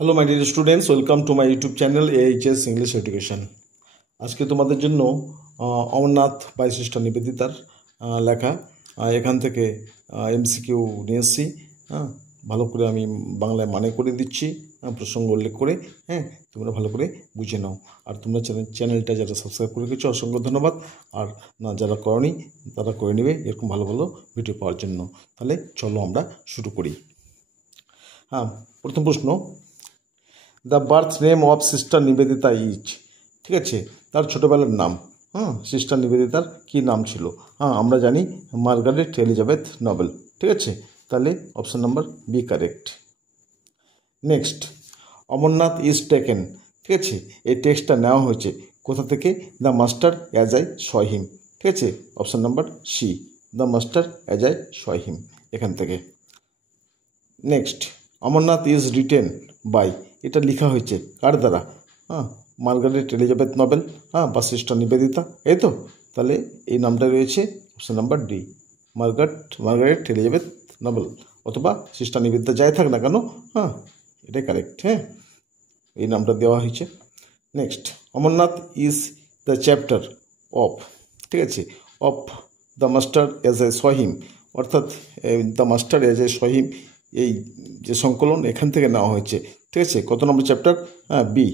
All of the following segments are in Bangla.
Hello my dear students, welcome to my YouTube channel AHS English education. আজকে তোমাদের জন্য অমরনাথ বাই সিস্টার নিবেদিতার লেখা এখান থেকে MCQ নিয়ে এসেছি। ভালো করে আমি বাংলায় মানে করে দিচ্ছি, প্রসঙ্গ উল্লেখ করে। তোমরা ভালো করে বুঝে নাও। আর তোমরা চ্যানেলটা যারা সাবস্ক্রাইব করে রেখেছো অসংখ্য ধন্যবাদ। আর না যারা করনি তারা করে নেবে এরকম ভালো ভালো ভিডিও পাওয়ার জন্য। তাহলে চলো আমরা শুরু করি। প্রথম প্রশ্ন, the birth name of sister Nivedita is. ঠিক আছে, তার ছোটোবেলার নাম। সিস্টার নিবেদিতার কী নাম ছিল? আমরা জানি মার্গারেট এলিজাবেথ নোবেল। ঠিক আছে, তাহলে option number B correct. Next, Amarnath is taken. ঠিক আছে, এই টেক্সটটা নেওয়া হয়েছে কোথা থেকে? The master as I saw him. ঠিক আছে, option number C, the master as I saw him, এখান থেকে। Next, Amarnath is written by. এটা লেখা হয়েছে কার দ্বারা? মার্গারেট এলিজাবেথ নোবেল বা সিস্টার নিবেদিতা, এই তো। তাহলে এই নামটা রয়েছে option number D, Margaret Elizabeth Noble অথবা সিস্টার নিবেদিতা, যাই থাক না কেন, এটাই কারেক্ট। এই নামটা দেওয়া হয়েছে। Next, Amarnath is the chapter of. ঠিক আছে, of the master as I saw him, অর্থাৎ the master as I saw him, এই যে সংকলন এখান থেকে নেওয়া হয়েছে। ঠিক আছে, কত নম্বর চ্যাপ্টার? বি,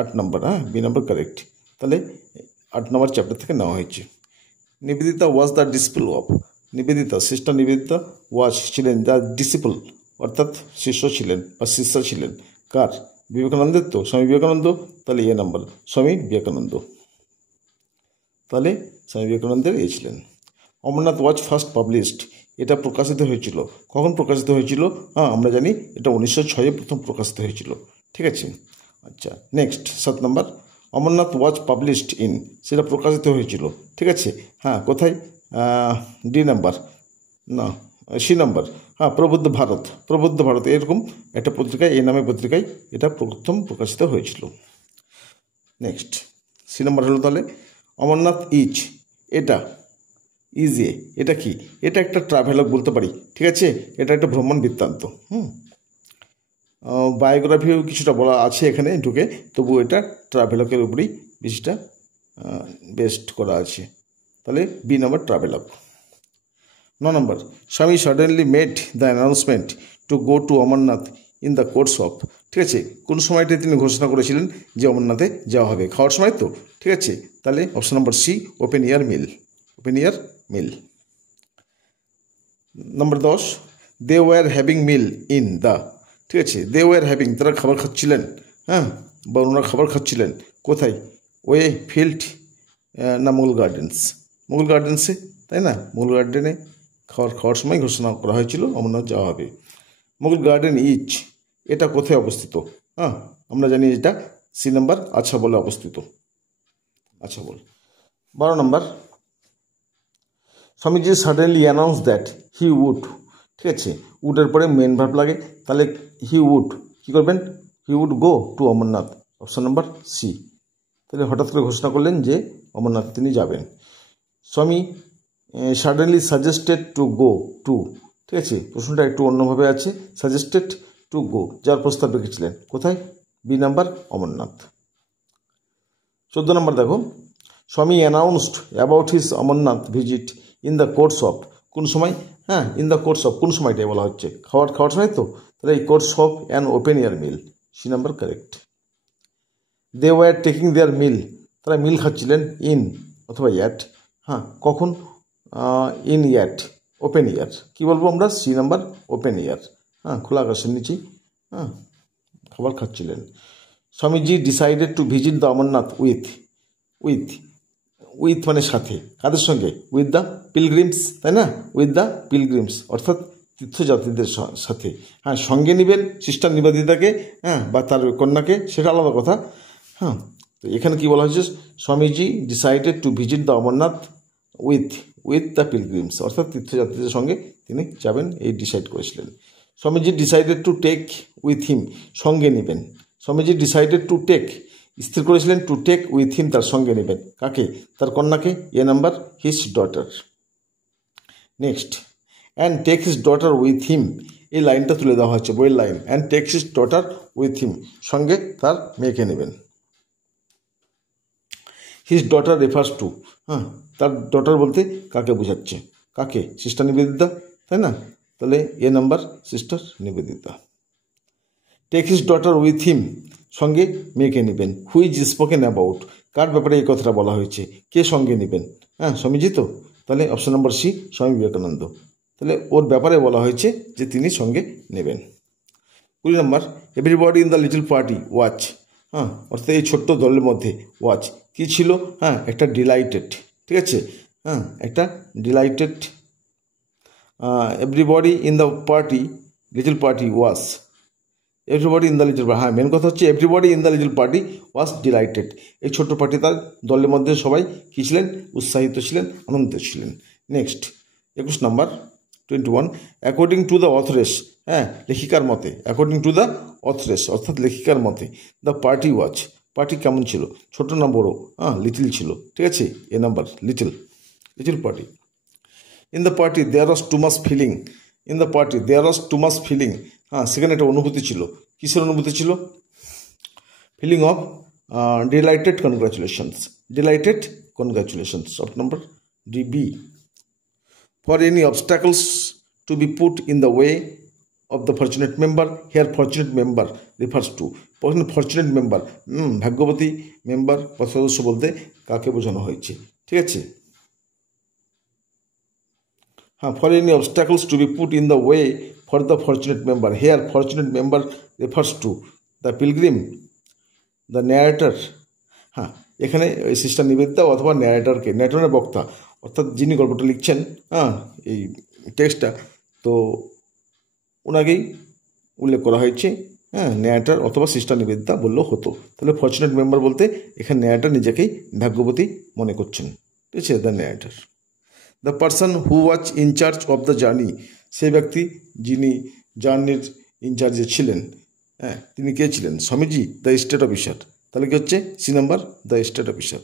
8 নম্বর। বি নম্বর কারেক্ট। তাহলে 8 নম্বর চ্যাপ্টার থেকে নেওয়া হয়েছে। Nivedita was the disciple of. Nivedita, sister Nivedita was ছিলেন দ্য ডিসিপল, অর্থাৎ শিষ্য ছিলেন বা শিষ্য ছিলেন কার? বিবেকানন্দের তো, স্বামী বিবেকানন্দ। তাহলে এ নম্বর, স্বামী বিবেকানন্দ। তাহলে স্বামী বিবেকানন্দের এ ছিলেন। Amarnath was first published. এটা প্রকাশিত হয়েছিল কখন? প্রকাশিত হয়েছিল আমরা জানি এটা 1906 প্রথম প্রকাশিত হয়েছিল। ঠিক আছে, আচ্ছা। Next 7 number, Amarnath was published in. সেটা প্রকাশিত হয়েছিল, ঠিক আছে, কোথায়? ডি নাম্বার, না সি নাম্বার, প্রবুদ্ধ ভারত। প্রবুদ্ধ ভারত এরকম একটা পত্রিকায়, এই নামে পত্রিকায় এটা প্রথম প্রকাশিত হয়েছিল। নেক্সট সি নাম্বার হলো তাহলে অমরনাথ ইজ। এটা কি? এটা একটা ট্রাভেলগ বলতে পারি। ঠিক আছে, এটা একটা ভ্রমণ বৃত্তান্ত। বায়োগ্রাফিও কিছুটা বলা আছে এখানে ঢুকে, তবু এটা ট্রাভেলগের উপরেই বেশিটা বেস্ট করা আছে। তাহলে বি নাম্বার ট্রাভেলগ। 9 নম্বর, স্বামী suddenly made the announcement to go to Amarnath in the course of. ঠিক আছে, কোন সময়টা তিনি ঘোষণা করেছিলেন যে অমরনাথে যাওয়া হবে? খাওয়ার সময় তো। ঠিক আছে, তাহলে option number C, open air meal. Open air meal. Number 10, they were having meal in the. ঠিক আছে, দে ওয়ার হ্যাভিং, তারা খাবার খাচ্ছিলেন, বা ওনারা খাবার খাচ্ছিলেন কোথায়? ওয়ে ফিল্ড না মুঘল গার্ডেন্স? মুঘল গার্ডেন্সে, তাই না? মুঘল গার্ডেনে খাওয়ার সময় ঘোষণা করা হয়েছিল অমরনাথ যাওয়া হবে। মুঘল গার্ডেন ইজ, এটা কোথায় অবস্থিত? আমরা জানি এটা সি নাম্বার, আচ্ছা বলে অবস্থিত। আচ্ছা বল। 12 নম্বর, Swamiji suddenly announce that he would. ঠিক আছে, উডের পরে মেন ভার্ব লাগে, তাহলে হি উড কী করবেন? He would go to Amarnath, option number C. তাহলে হঠাৎ করে ঘোষণা করলেন যে অমরনাথ তিনি যাবেন। স্বামী suddenly suggested to go to. ঠিক আছে, প্রশ্নটা একটু অন্যভাবে আছে। সাজেস্টেড টু গো, যার প্রস্তাব রেখেছিলেন কোথায়? B number, Amarnath. 14 নম্বর দেখো, স্বামী announced about his Amarnath visit in the course of. কোন সময়? ইন দ্য কোর্স অফ, কোন সময়টাই বলা হচ্ছে? খাওয়ার সময় তো। তাহলে এই course of an open air meal, C number correct. They were taking their meal, তারা মিল খাচ্ছিলেন ইন অথবা ইয়াট। কখন? In yacht, open air. কী বলবো আমরা? C number, open air. খোলা আকাশের নিচেই খাবার খাচ্ছিলেন। Swamiji decided to visit the Amarnath with মানে সাথে, কাদের সঙ্গে? উইথ দ্য পিলগ্রিমস, তাই না? উইথ দ্য পিলগ্রিমস অর্থাৎ তীর্থযাত্রীদের সাথে। সঙ্গে নেবেন সিস্টার নিবেদিতাকে, বা তার কন্যাকে, সেটা আলাদা কথা। তো এখানে কি বলা হয়েছে? Swamiji decided to visit the Amarnath with the pilgrims, অর্থাৎ তীর্থযাত্রীদের সঙ্গে তিনি যাবেন, এই ডিসাইড করেছিলেন। Swamiji decided to take with him, সঙ্গে নেবেন। স্বামীজি ডিসাইডেড টু টেক, স্থির করেছিলেন টু টেক উইথ হিম, তার সঙ্গে নেবেন। কাকে? তার কন্যাকে। A number, his daughter. Next, and take his daughter with him এই লাইনটা তুলে দেওয়া হচ্ছে, বইয়ের লাইন। And takes his daughter with him, সঙ্গে তার মেয়েকে নেবেন। হিজ ডটার রেফার্স টু, হ্যাঁ, তার ডটার বলতে কাকে বোঝাচ্ছে? কাকে? সিস্টার নিবেদিতা, তাই না? তাহলে A number sister Nivedita. Take his daughter with him, সঙ্গে মেয়েকে নেবেন। হুইজ স্পোকেন অ্যাবাউট, কার ব্যাপারে এই কথাটা বলা হয়েছে? কে সঙ্গে নেবেন? হ্যাঁ, স্বামীজি তো। তাহলে option number C, Swami Vivekananda. তাহলে ওর ব্যাপারে বলা হয়েছে যে তিনি সঙ্গে নেবেন। 20 নম্বর, everybody in the little party was, হ্যাঁ, অর্থাৎ এই ছোট্ট দলের মধ্যে ওয়াচ কী ছিল? হ্যাঁ, একটা ডিলাইটেড, ঠিক আছে, হ্যাঁ, একটা delighted. Everybody in the party, little party watch, everybody in the little, হ্যাঁ, মেন কথা হচ্ছে everybody in the little party was delighted. এই ছোট্ট পার্টি, তার দলের মধ্যে সবাই কী ছিলেন? উৎসাহিত ছিলেন, আনন্দিত ছিলেন। Next 21 number, 21, according to the authoress, হ্যাঁ, লেখিকার মতে, অ্যাকর্ডিং টু দ্য অথরেস অর্থাৎ লেখিকার মতে, দ্য পার্টি ওয়াচ, পার্টি কেমন ছিল? ছোট না বড়? হ্যাঁ, লিটিল ছিল, ঠিক আছে, A number little, little party. In the party there was too much feeling, in the party there was too much feeling, হ্যাঁ, সেখানে একটা অনুভূতি ছিল। কিসের অনুভূতি ছিল? Feeling of delighted congratulations, delighted congratulations, of number D, B. For any obstacles to be put in the way of the fortunate member, here fortunate member refers to, fortunate member, ভাগ্যবতী মেম্বার বা সদস্য বলতে কাকে বোঝানো হয়েছে? ঠিক আছে, হ্যাঁ, for any obstacles to be put in the way for the fortunate member, here fortunate member refers to the pilgrim, the narrator. হ্যাঁ, এখানে ওই সিস্টার নিবেদিতা অথবা ন্যারেটরকে, ন্যারেটরের বক্তা অর্থাৎ যিনি গল্পটা লিখছেন, হ্যাঁ, এই টেক্সটটা, তো ওনাকেই উল্লেখ করা হয়েছে, হ্যাঁ, ন্যারেটর অথবা সিস্টার নিবেদিতা বললেও হতো। তাহলে ফর্চুনেট মেম্বার বলতে এখানে ন্যারেটর নিজেকেই ভাগ্যবতী মনে করছেন, ঠিক আছে, the narrator. The person who was in charge of the journey, সেই ব্যক্তি যিনি জার্নির ইনচার্জে ছিলেন, হ্যাঁ, তিনি কে ছিলেন? Swamiji, the state officer. তাহলে কি হচ্ছে? C number, the state officer.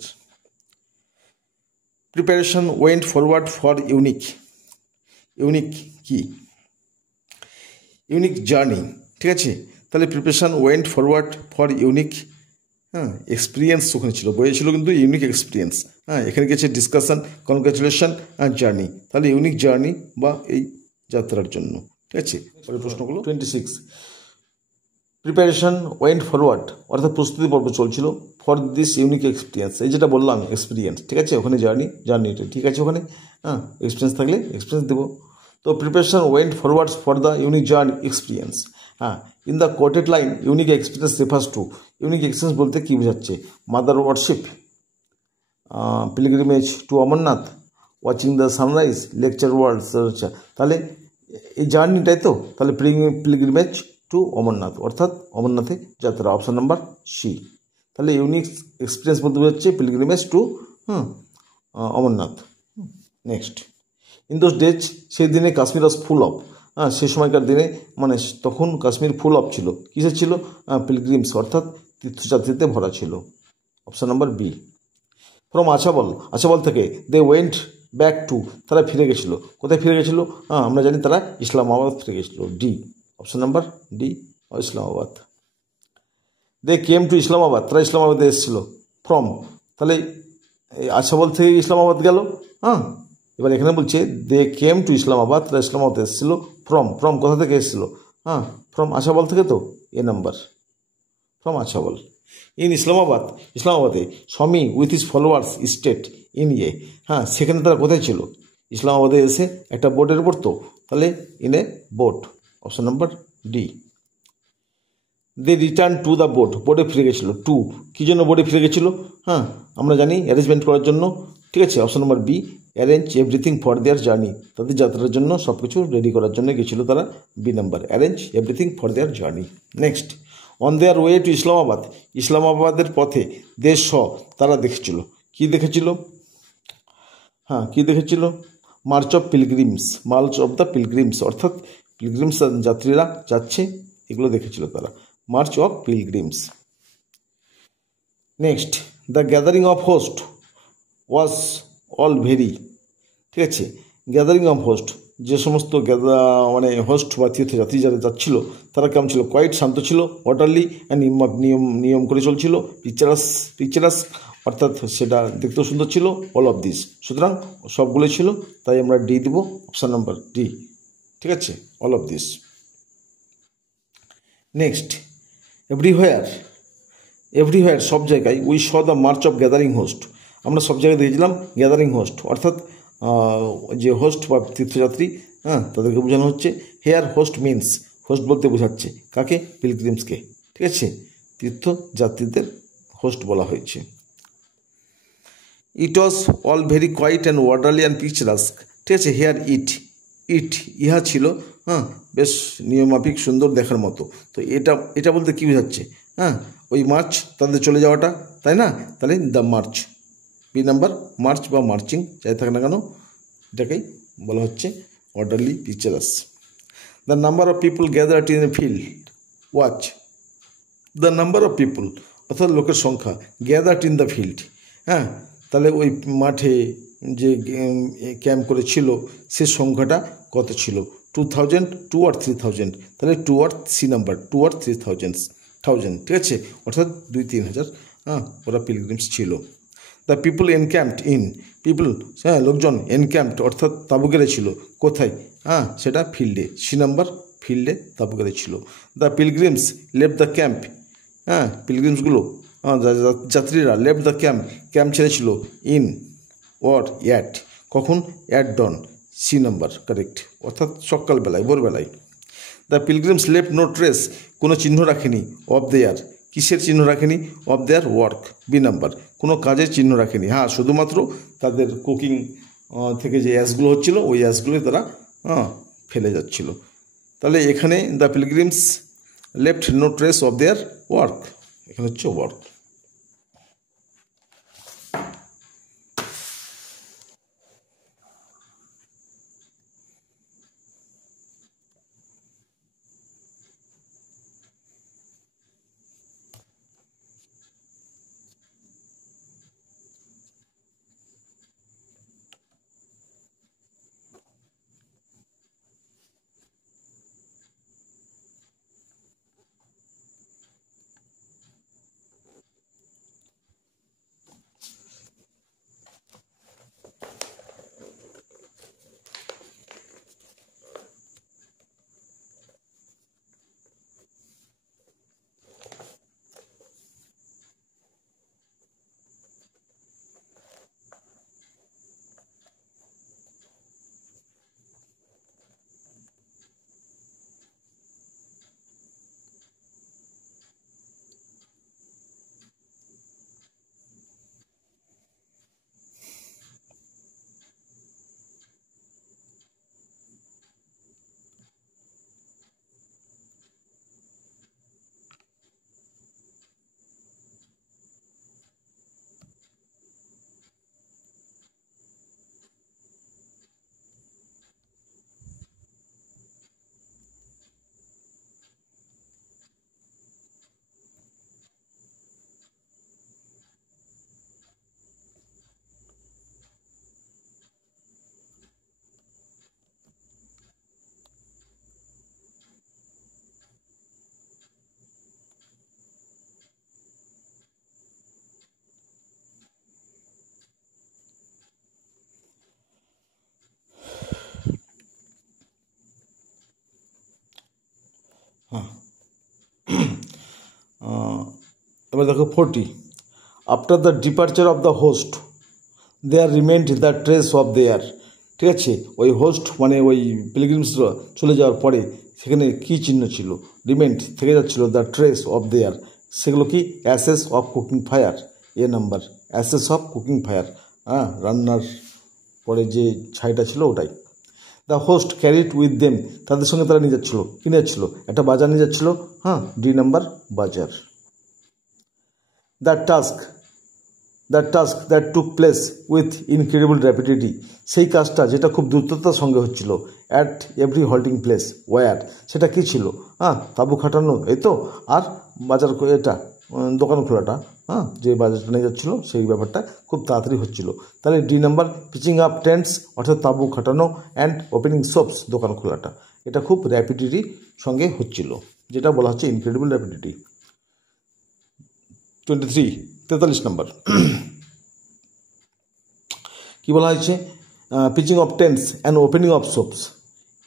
Preparation went forward for unique, unique কি? ইউনিক জার্নি, ঠিক আছে। তাহলে preparation went forward for unique, হ্যাঁ, এক্সপিরিয়েন্স ওখানে ছিল, বইয়ে ছিল কিন্তু ইউনিক এক্সপিরিয়েন্স, হ্যাঁ, এখানে গেছে ডিসকাশন, কনগ্রাচুলেশন আর জার্নি, তাহলে ইউনিক জার্নি বা এই যাত্রার জন্য, ঠিক আছে। পরের প্রশ্নগুলো 26, প্রিপারেশন ওয়েন্ট ফরওয়ার্ড অর্থাৎ প্রস্তুতি পর্ব চলছিল ফর দিস ইউনিক এক্সপিরিয়েন্স, এই যেটা বললাম এক্সপিরিয়েন্স, ঠিক আছে, ওখানে জার্নিটা ঠিক আছে, ওখানে হ্যাঁ এক্সপিরিয়েন্স থাকলে এক্সপিরিয়েন্স দেবো। তো preparation went forwards for the unique journey experience, হ্যাঁ, in the quoted line unique experience refers to, unique experience বলতে কী বোঝাচ্ছে? Mother worship, pilgrimage to Amarnath, watching the sunrise, lecture world, তাহলে এই জার্নিটাই তো, তাহলে পিলগ্রিমেজ টু অমরনাথ অর্থাৎ অমরনাথে যাত্রা, অপশান নাম্বার সি। তাহলে ইউনিক এক্সপিরিয়েন্স বলতে হচ্ছে pilgrimage to Amarnath. Next, in those days, সেই দিনে কাশ্মীর ওয়াজ ফুল অফ, হ্যাঁ, সেই সময়কার দিনে মানে তখন কাশ্মীর ফুল অফ ছিল, কিসের ছিল? পিলগ্রিমস অর্থাৎ তীর্থযাত্রীতে ভরা ছিল, অপশান নাম্বার বি। ফ্রম আছাবল থেকে দে ওয়েন্ট ব্যাক টু, তারা ফিরে গেছিলো, কোথায় ফিরে গেছিলো? হ্যাঁ, আমরা জানি তারা ইসলামাবাদ ফিরে গেছিলো, D, option number D, Islamabad. They came to Islamabad, তারা ইসলামাবাদে এসেছিলো, ফ্রম, তাহলে আছাবল থেকে ইসলামাবাদ গেল, হ্যাঁ, এবার এখানে বলছে দে কেম টু ইসলামাবাদ, তারা ইসলামাবাদে এসেছিলো, ফ্রম কোথা থেকে এসেছিলো? হ্যাঁ, ফ্রম আছাবল থেকে, তো এ নাম্বার, ফ্রম আছাবল। ইন ইসলামাবাদে স্বামী with his followers state in ইয়ে, হ্যাঁ, সেখানে তারা কোথায় ছিল? ইসলামাবাদে এসে একটা বোটের উপর, তো তাহলে in a boat, option number D. They return to the boat, বোটে ফিরে গেছিলো, টু, কী জন্য বোটে ফিরে গেছিলো? হ্যাঁ, আমরা জানি অ্যারেঞ্জমেন্ট করার জন্য, ঠিক আছে, option number B, arrange everything for their journey, তাদের যাত্রার জন্য সব কিছু রেডি করার জন্য গেছিলো তারা, B number, arrange everything for their journey. Next, on their way to ইসলামাবাদের পথে দেশ তারা দেখেছিল, কি দেখেছিল? হ্যাঁ, কি দেখেছিল? মার্চ অফ দ্য পিলগ্রিমস অর্থাৎ পিলগ্রিমস যাত্রীরা যাচ্ছে, এগুলো দেখেছিল তারা, march of pilgrims. Next, the gathering of host was all very, ঠিক আছে, গ্যাদারিং অফ হোস্ট যে সমস্ত মানে হোস্ট বা তীর্থযাত্রী যারা যাচ্ছিল তারা কেমন ছিল? কোয়াইট, শান্ত ছিল, অর্ডারলি অ্যান্ড নিয়ম করে চলছিল, পিকচারাস অর্থাৎ সেটা দেখতেও সুন্দর ছিল, অল অফ দিস। সুতরাং সবগুলো ছিল, তাই আমরা ডি দেবো, অপশান নাম্বার ডি। ঠিক আছে, all of this. Next, everywhere সব জায়গায়, we saw the March of gathering host, আমরা সব জায়গায় দেখেছিলাম গ্যাদারিং হোস্ট অর্থাৎ যে হোস্ট বা তীর্থযাত্রী, তাদেরকে বোঝানো হচ্ছে। হেয়ার হোস্ট মিনস, হোস্ট বলতে বোঝাচ্ছে কাকে? পিলগ্রিমসকে। ঠিক আছে, তীর্থযাত্রীদের হোস্ট বলা হয়েছে। It was all very quiet and orderly and picturesque. ঠিক আছে, হেয়ার ইহা ছিল বেশ নিয়মাফিক, সুন্দর, দেখার মতো। তো এটা বলতে কী বোঝাচ্ছে? ওই মার্চ, তাদের চলে যাওয়াটা, তাই না? তাহলে the march, B number, march বা মার্চিং যাই থাকে না কেন, এটাকেই বলা হচ্ছে orderly picturesque. The number of people gathered in a field watch, the number of people অর্থাৎ লোকের সংখ্যা, গ্যাদার্ড ইন দ্য ফিল্ড, তাহলে ওই মাঠে যে ক্যাম্প করেছিল সে সংখ্যাটা কত ছিল? 2000, 2 or 3000, তাহলে 2 or সি নাম্বার, 2 or 3000, ঠিক আছে, অর্থাৎ 2-3,000 ওরা পিলগ্রিমস ছিল। দ্য পিপুল এনক্যাম্পড ইন, লোকজন এনক্যাম্পড অর্থাৎ তাঁবু গেড়েছিল, কোথায়? সেটা ফিল্ডে, সি নাম্বার, ফিল্ডে তাঁবু গেড়েছিল। The pilgrims left the camp, পিলগ্রিমসগুলো যাত্রীরা লেফট দ্য ক্যাম্প ছেড়েছিল ইন ওর অ্যাট, কখন? At dawn, C number, correct, অর্থাৎ সকালবেলায়, ভোরবেলায়। The pilgrims left no trace, কোনো চিহ্ন রাখেনি, অফ দেয়ার, কিসের চিহ্ন রাখেনি? Of their work, B number, কোনো কাজের চিহ্ন রাখেনি। শুধুমাত্র তাদের কুকিং থেকে যে অ্যাশগুলো হচ্ছিল ওই অ্যাশগুলোই তারা ফেলে যাচ্ছিল। তাহলে এখানে the pilgrims left no trace of their work, এখানে হচ্ছে ওয়ার্ক। এবার দেখো 40, after the departure of the host there remained the trace of their. ঠিক আছে, ওই হোস্ট মানে ওই পিলগ্রিমসরা চলে যাওয়ার পরে সেখানে কী চিহ্ন ছিল? রিমেন্ড, থেকে যাচ্ছিল, দ্য ট্রেস অফ দেয়ার, সেগুলো কি? Ashes of cooking fire, A number, ashes of cooking fire, রান্নার পরে যে ছাইটা ছিল ওটাই। The host carried with them, তাদের সঙ্গে তারা নিয়ে যাচ্ছিল, কিনে যাচ্ছিল, একটা বাজার নিয়ে যাচ্ছিল, ডি নাম্বার, বাজার। The task that took place with incredible rapidity, সেই কাজটা যেটা খুব দ্রুততার সঙ্গে হচ্ছিল, at every halting place was, সেটা কী ছিল? তাঁবু খাটানো, এই তো, আর বাজার, এটা দোকান খোলাটা, হ্যাঁ, যে বাজারটা নিয়ে যাচ্ছিলো সেই ব্যাপারটা খুব তাড়াতাড়ি হচ্ছিল। তাহলে D number pitching up tents অর্থাৎ তাঁবু খাটানো অ্যান্ড ওপেনিং শপস দোকান খোলাটা, এটা খুব র্যাপিডিটি সঙ্গে হচ্ছিল, যেটা বলা হচ্ছে ইনক্রেডিবল র্যাপিডিটি। 43 নম্বর কি বলা হয়েছে? Pitching of tents and opening of shops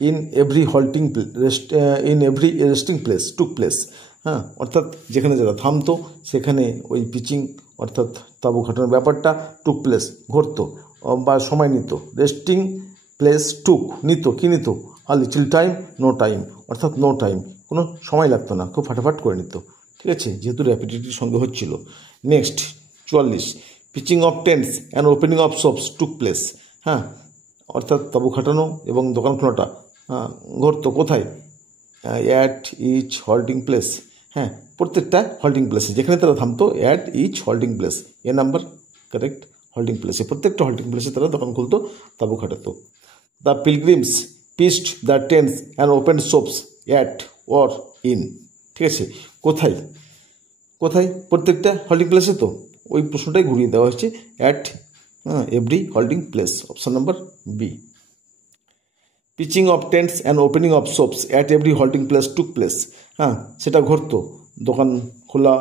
in every resting place took place. হ্যাঁ, অর্থাৎ যেখানে যারা থামতো সেখানে ওই পিচিং অর্থাৎ তাঁবু খাটানোর ব্যাপারটা টুক প্লেস ঘটতো বা সময় নিত। রেস্টিং প্লেস টুক নিত, কী নিত? আর লিটল টাইম নো টাইম, অর্থাৎ নো টাইম, কোনো সময় লাগতো না, খুব ফাটাফাট করে নিত। ঠিক আছে, যেহেতু র্যাপিডিটির সঙ্গে হচ্ছিল। Next 44 pitching of tents and opening of shops took place. হ্যাঁ, অর্থাৎ তাঁবু খাটানো এবং দোকান খোলাটা ঘটতো কোথায়? At each halting place. হ্যাঁ, প্রত্যেকটা হল্টিং প্লেসে যেখানে তারা থামতো, at each halting place, A number correct. Halting প্লেসে, প্রত্যেকটা হল্টিং প্লেসে তারা দোকান খুলতো, তাঁবু খাটাতো। The pilgrims pitched the tents and open shops at or in. ঠিক আছে, কোথায় কোথায়? প্রত্যেকটা হল্টিং প্লেসে। তো ওই প্রশ্নটাই ঘুরিয়ে দেওয়া হচ্ছে, at every halting place, option number B. Pitching of tents and opening of shops at every halting place took place. হ্যাঁ, সেটা ঘটতো, দোকান খোলা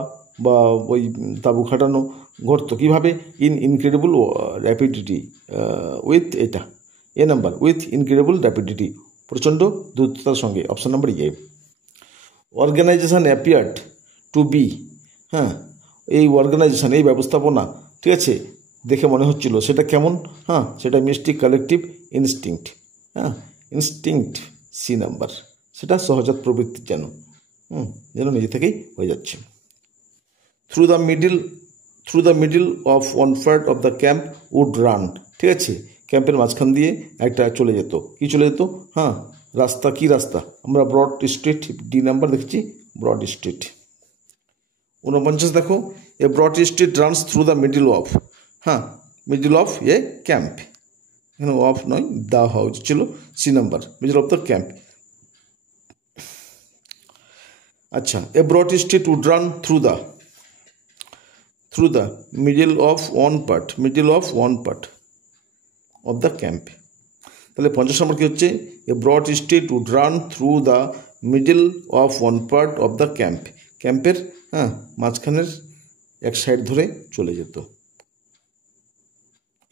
বা ওই তাঁবু খাটানো ঘটতো কীভাবে? ইনক্রেডিবল র্যাপিডিটি উইথ, এটা A number, with incredible rapidity, প্রচণ্ড দ্রুততার সঙ্গে, option number A. Organisation appeared to be. হ্যাঁ, এই অর্গানাইজেশন, এই ব্যবস্থাপনা, ঠিক আছে, দেখে মনে হচ্ছিল সেটা কেমন? হ্যাঁ, সেটা মিস্টিক কালেকটিভ ইনস্টিংক্ট। হ্যাঁ, ইনস্টিংক্ট সি নাম্বার, সেটা সহজাত প্রবৃত্তি যেন যেন নিজে থেকেই হয়ে যাচ্ছে। Through the middle of one part of the camp would run. ঠিক আছে, ক্যাম্পের মাঝখান দিয়ে একটা চলে যেত, কি চলে যেত? হ্যাঁ, রাস্তা, কি রাস্তা? আমরা ব্রড স্ট্রিট, ডি নাম্বার দেখছি, ব্রড স্ট্রিট। 49 দেখো, a broad street runs through the middle of, হ্যাঁ, মিডিল অফ এ ক্যাম্প, এখানে অফ নয়, দা হওয়া উচিত ছিল, C number, middle of the camp. আচ্ছা, a broad street would run through the middle of one part of the camp. তাহলে 50 নম্বর কী হচ্ছে? A broad street would run through the middle of one part of the camp, ক্যাম্পের মাঝখানের এক সাইড ধরে চলে যেত,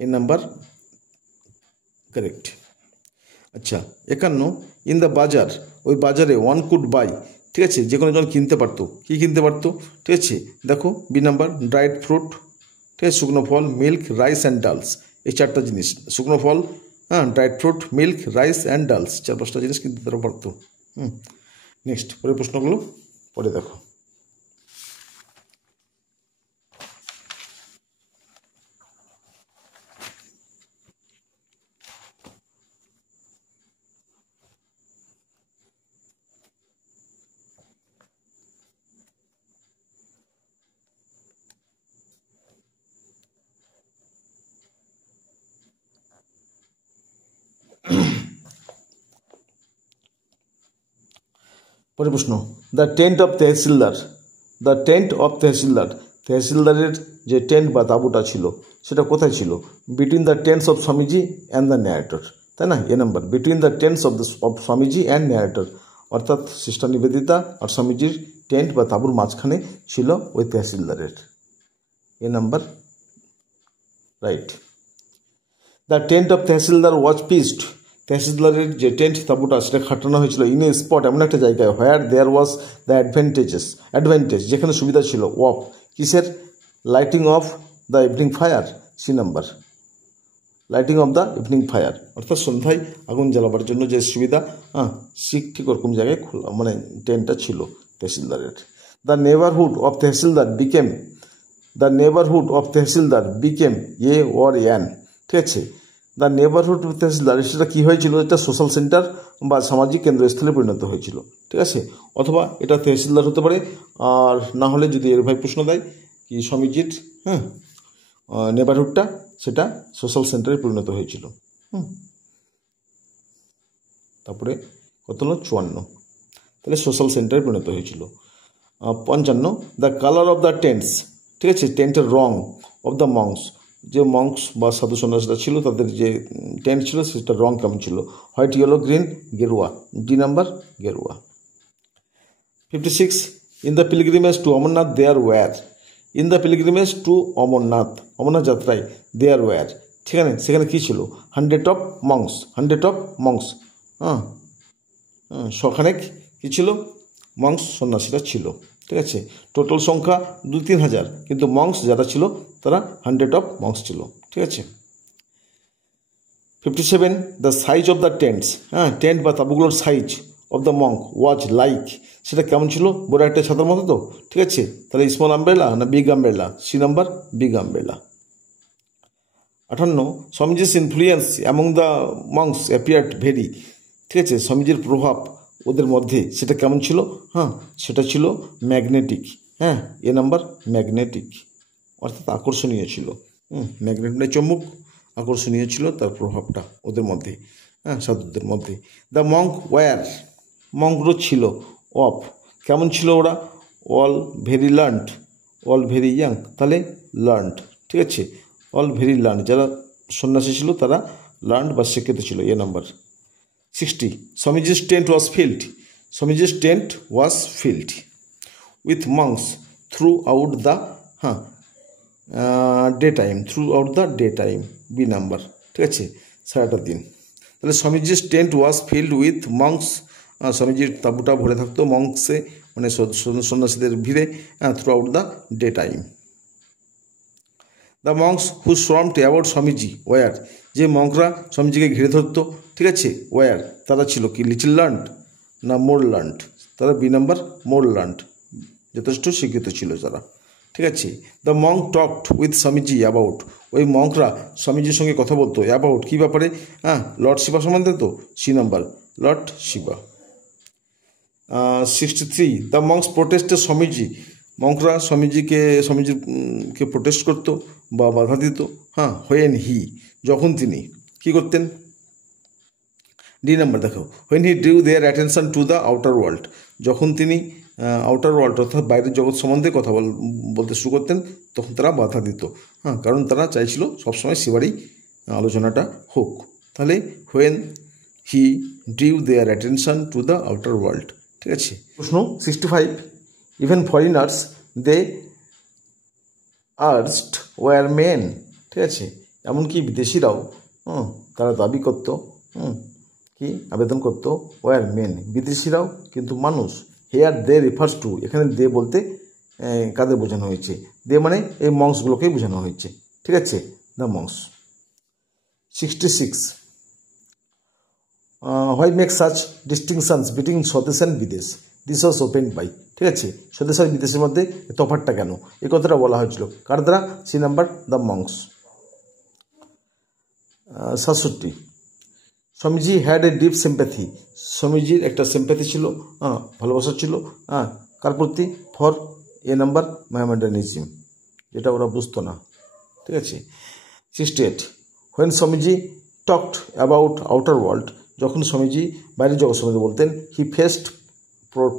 এ নাম্বার কারেক্ট। আচ্ছা, 51 ইন দ্য বাজার, ওই বাজারে ওয়ান কুড বাই, ঠিক আছে, যে কোনো জন কিনতে পারতো, কী কিনতে পারতো? ঠিক আছে, দেখো বি নাম্বার, ড্রাইড ফ্রুট, ঠিক আছে, শুকনো ফল, মিল্ক, রাইস অ্যান্ড ডালস, এই চারটা জিনিস, শুকনো ফল, dried fruit, milk, rice and dals, 4-5টা জিনিস কিনতে তারা পারতো। নেক্সট, পরের প্রশ্নগুলো পরে দেখো। পরের প্রশ্ন, দ্য টেন্ট অফ তেহসিলদার, তেহসিলদারের যে টেন্ট বা তাঁবুটা ছিল সেটা কোথায় ছিল? Between the tents of Swamiji and the narrator, তাই না? A number, between the tents of Swamiji and narrator, অর্থাৎ সিস্টার নিবেদিতা আর স্বামীজির টেন্ট বা তাঁবুর মাঝখানে ছিল ওই তেহসিলদারের, A number right. The tent of tehsildar was pitched, তেহসিলদারের যে টেন্ট তাঁবুটা সেটা খাটানো হয়েছিল ইন এ স্পট, এমন একটা জায়গায়, হোয়ার দেয়ার ওয়াজ দ্য অ্যাডভান্টেজ, যেখানে সুবিধা ছিল, অফ কিসের? Lighting of the evening fire, C number, lighting of the evening fire, অর্থাৎ সন্ধ্যায় আগুন জ্বালাবার জন্য যে সুবিধা, ঠিক ওরকম জায়গায় খোলা, মানে টেন্টটা ছিল তেহসিলদারের। The neighbourhood of tehsildar became a or an, ঠিক আছে, দ্য নেবারহুড অফ তেহসিলদার, সেটা কী হয়েছিল? এটা সোশ্যাল সেন্টার বা সামাজিক কেন্দ্রস্থলে পরিণত হয়েছিল, ঠিক আছে, অথবা এটা তেহসিলদার হতে পারে, আর না হলে যদি এর ভাই প্রশ্ন দেয় কি স্বামীজির নেবারহুডটা সেটা সোশ্যাল সেন্টারে পরিণত হয়েছিল। তারপরে কত হলো? 54, তাহলে সোশ্যাল সেন্টারে পরিণত হয়েছিল। 55, the colour of the tents, ঠিক আছে, টেন্টের রং, অফ দ্য মংস, যে মংস বা সাধু সন্ন্যাসীরা ছিল তাদের যে টেন্ট ছিল সেটার রং কেমন ছিল, হোয়াইট, ইয়েলো, গ্রিন, গেরুয়া, ডি নাম্বার গেরুয়া। 56, in the pilgrimage to Amarnath there were, in the pilgrimage to Amarnath, Amarnath যাত্রায় দেয়ার ওয়্যার, সেখানে কী ছিল, 100 অফ মংস, শখানেক কী ছিল, মংস সন্ন্যাসীরা ছিল, ঠিক আছে। টোটাল সংখ্যা 2-3 হাজার, কিন্তু মংস যারা ছিল তারা 100 অফ মংস ছিল, ঠিক আছে। 57, the size of the tents, tent বা তাঁবুগুলোর size, of the monk was like, সেটা কেমন ছিল, বড় একটা ছাতার মতো তো, ঠিক আছে। তাহলে স্মল আমব্রেলা না big umbrella, C number big umbrella. 58, Swamiji's influence among the monks appeared very, ঠিক আছে, স্বামীজির প্রভাব ওদের মধ্যে সেটা কেমন ছিল, সেটা ছিল ম্যাগনেটিক, এ নাম্বার ম্যাগনেটিক, অর্থাৎ আকর্ষণীয় ছিল। ম্যাগনেট মানে চুম্বক, আকর্ষণীয় ছিল তার প্রভাবটা ওদের মধ্যে, সাধুদের মধ্যে। দ্য মঙ্ক ওয়্যার, মঙ্কগুলো ছিল, অফ, কেমন ছিল ওরা, all very learned, all very young, তাহলে লার্নড, ঠিক আছে, অল ভেরি লার্নড, যারা সন্ন্যাসী ছিল তারা লার্নড বা শিক্ষিত ছিল, A number. 60, Swamiji's tent was filled, Swamiji's tent was filled with monks throughout the daytime, B number, ঠিক আছে, সারাটা দিন। তাহলে স্বামীজি's tent was filled with monks, স্বামীজির তাঁবুটা ভরে থাকতো মংসে, মানে সন্ন্যাসীদের ভিড়ে, throughout the daytime. The monks who swarmed about Swamiji were, যে মঙ্করা স্বামীজিকে ঘিরে ধরতো, ঠিক আছে, ওয়ার, তারা ছিল কি, লিটল লার্নড না মোর লার্নড, তারা বি নাম্বার মোর লার্নড, যথেষ্ট শিক্ষিত ছিল তারা, ঠিক আছে। The Monk talked with Swamiji about, ওই মঙ্করা স্বামীজির সঙ্গে কথা বলতো, অ্যাবাউট কী ব্যাপারে, লর্ড শিবা সম্বন্ধে তো, C number lord Shiva. 63, the monks protested Swamiji, মঙ্করা স্বামীজিকে প্রোটেস্ট করতো বা বাধা দিত, হোয়েন হি, যখন তিনি কী করতেন, ডি নাম্বার দেখো, when he drew their attention to the outer world, যখন তিনি আউটার ওয়ার্ল্ড অর্থাৎ বাইরের জগৎ সম্বন্ধে কথা বলতে শুরু করতেন তখন তারা বাধা দিত, কারণ তারা চাইছিল সবসময় শিবারই আলোচনাটা হোক। তাহলে when he drew their attention to the outer world, ঠিক আছে। প্রশ্ন 65, ইভেন ফরেনার্স দে আর্স্ট ওয়ার মেন, ঠিক আছে, এমনকি বিদেশিরাও তারা দাবি করতো, কি আবেদন করতো, ওয়ার মেন, বিদেশিরাও কিন্তু মানুষ। হেয়ার দে রেফার্স টু, এখানে দে বলতে কাদের বোঝানো হয়েছে, দে মানে এই মংসগুলোকেই বোঝানো হয়েছে, ঠিক আছে, the monks. 66, why make such ডিস্টিংশনস between স্বদেশ অ্যান্ড বিদেশ, দিস ওয়াজ ওপেন্ড বাই, ঠিক আছে, স্বদেশ আর বিদেশের মধ্যে তফাৎটা কেন, এই কথাটা বলা হয়েছিল কার দ্বারা, C number the monks. 67, Swamiji had a deep sympathy, স্বামীজির একটা সিম্প্যাথি ছিল, ভালোবাসা ছিল, কার প্রতি, ফর, এ নাম্বার মোহামেডানিজম, যেটা ওরা বুঝতো না, ঠিক আছে। 68, when Swamiji talked about outer world, যখন স্বামীজি বাইরের জগৎ সম্বন্ধে বলতেন, হি ফেসড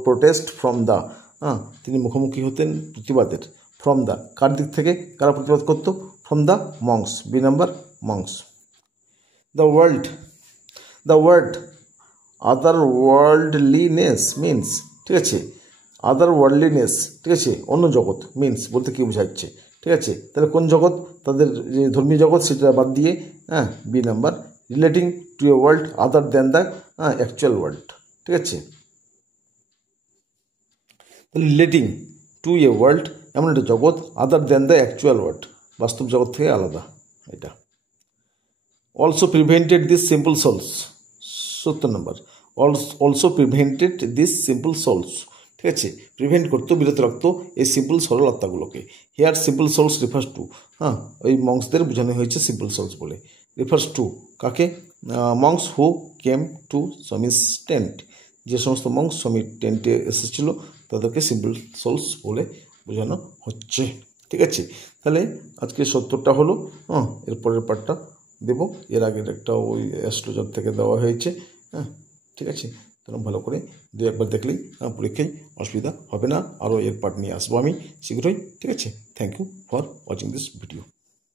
প্রোটেস্ট ফ্রম দ্য, তিনি মুখোমুখি হতেন প্রতিবাদের, ফ্রম দ্য, কার দিক থেকে, কারা প্রতিবাদ করতো, from the monks, B number monks. The word other worldliness means, ঠিক আছে, আদার ওয়ার্ল্ডলিনেস, ঠিক আছে, অন্য জগৎ, মিনস বলতে কী বোঝাচ্ছে, ঠিক আছে, তাহলে কোন জগৎ, তাদের যে ধর্মীয় জগৎ সেটা বাদ দিয়ে, B number relating to a world other than the actual world, ঠিক আছে। তাহলে রিলেটিং টু এ ওয়ার্ল্ড এমন একটা জগৎ, other than the actual world, বাস্তব জগৎ থেকে আলাদা, এটা। Also prevented this simple souls, 70 নম্বর, also prevented this simple souls, ঠিক আছে, প্রিভেন্ট করতো, বিরত রাখতো এই সিম্পল সরল আত্মাগুলোকে। Here simple souls refers to, ওই মংসদের বোঝানো হয়েছে সিম্পল সোলস বলে, রেফার্স টু কাকে, monks who came to Swami's tent, যে সমস্ত মংস স্বামীর টেন্টে এসেছিলো তাদেরকে সিম্পল সোলস বলে বোঝানো হচ্ছে, ঠিক আছে। তাহলে আজকে 70টা হলো, এরপরের পার্টটা দেবো, এর আগের একটা ওই অ্যাস্ট্রোলজার থেকে দেওয়া হয়েছে, ঠিক আছে। তোমরা ভালো করে দু একবার দেখলেই পরীক্ষায় অসুবিধা হবে না। আরও এর পার্ট নিয়ে আসবো আমি শীঘ্রই, ঠিক আছে। Thank you for watching this video.